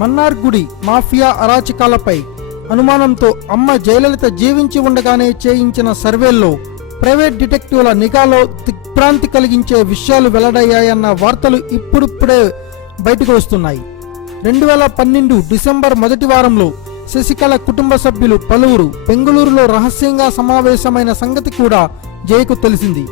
Mannargudi mafia అరాచకాలపై అనుమానంతో అమ్మ జయలలిత జీవించి ఉండగానే చేయించిన సర్వేల్లో ప్రైవేట్ డిటెక్టివ్ల నిఘాలో దిగ్భ్రాంతి కలిగించే విషయాలు వెల్లడయ్యాయన్న వార్తలు ఇప్పుడిప్పుడే బయటకు వస్తున్నాయి. 2012 డిసెంబర్ మొదటి వారంలో శశికళ కుటుంబ సభ్యులు పలువురు బెంగళూరులో రహస్యంగా సమావేశమైన సంగతి కూడా జయకు తెలిసింది.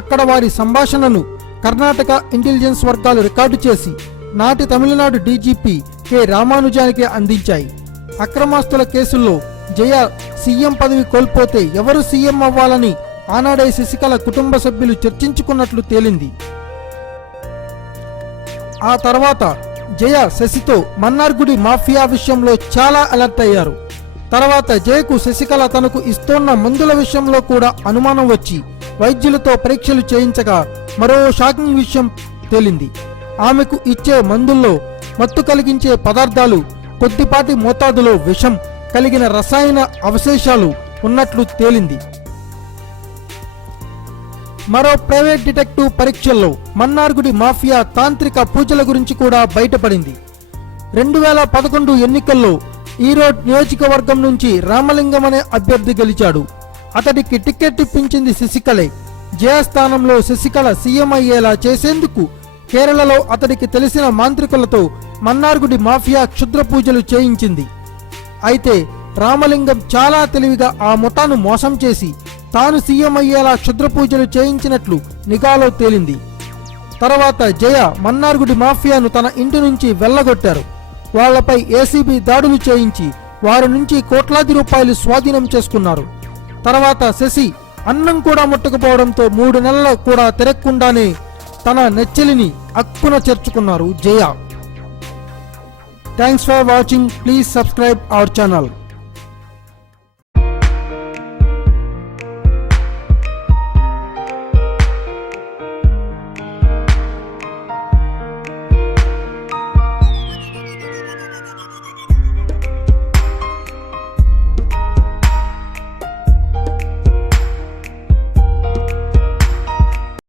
అక్కడ వారి సంభాషణను కర్ణాటక ఇంటెలిజెన్స్ వర్గాలు రికార్డు చేసి నాటి తమిళనాడు డీజీపీ కె రామానుజానికి అందించాయి. అక్రమాస్తుల కేసుల్లో జయ సీఎం పదవి కోల్పోతే ఎవరు సీఎం అవ్వాలని ఆనాడే శశికళ కుటుంబ సభ్యులు చర్చించుకున్నట్లు తేలింది. ఆ తర్వాత జయ శశితో మన్నార్గుడి మాఫియా విషయంలో చాలా అలర్ట్ అయ్యారు. తర్వాత జయకు శశికళ తనకు ఇస్తోన్న మందుల విషయంలో కూడా అనుమానం వచ్చి వైద్యులతో పరీక్షలు చేయించగా మరో షాకింగ్ విషయం తేలింది. ఆమెకు ఇచ్చే మందుల్లో మత్తు కలిగించే పదార్థాలు, కొద్దిపాటి మోతాదులో విషం కలిగిన రసాయన అవశేషాలు ఉన్నట్లు తేలింది. మరో ప్రైవేట్ డిటెక్టివ్ పరీక్షల్లో మన్నార్గుడి మాఫియా తాంత్రిక పూజల గురించి కూడా బయటపడింది. 2011 ఎన్నికల్లో ఈరోడ్ నియోజకవర్గం నుంచి రామలింగం అనే అభ్యర్థి గెలిచాడు. అతడికి టికెట్ ఇప్పించింది శశికళే. జయస్థానంలో శశికళ సీఎం అయ్యేలా చేసేందుకు కేరళలో అతడికి తెలిసిన మాంత్రికులతో మన్నార్గుడి మాఫియా క్షుద్ర పూజలు చేయించింది. అయితే రామలింగం చాలా తెలివిగా ఆ ముఠాను మోసం చేసి తాను సీఎం అయ్యేలా క్షుద్ర పూజలు చేయించినట్లు నిఘాలో తేలింది. తర్వాత జయ మన్నార్గుడి మాఫియాను తన ఇంటి నుంచి వెళ్ళగొట్టారు. వాళ్లపై ఏసీబీ దాడులు చేయించి వారి నుంచి కోట్లాది రూపాయలు స్వాధీనం చేసుకున్నారు. తర్వాత శశి అన్నం కూడా ముట్టకపోవడంతో 3 నెలలు కూడా తిరగకుండానే తన నెచ్చెలిని అక్కున చేర్చుకున్నారు Jaya. Thanks for watching. Please subscribe our channel.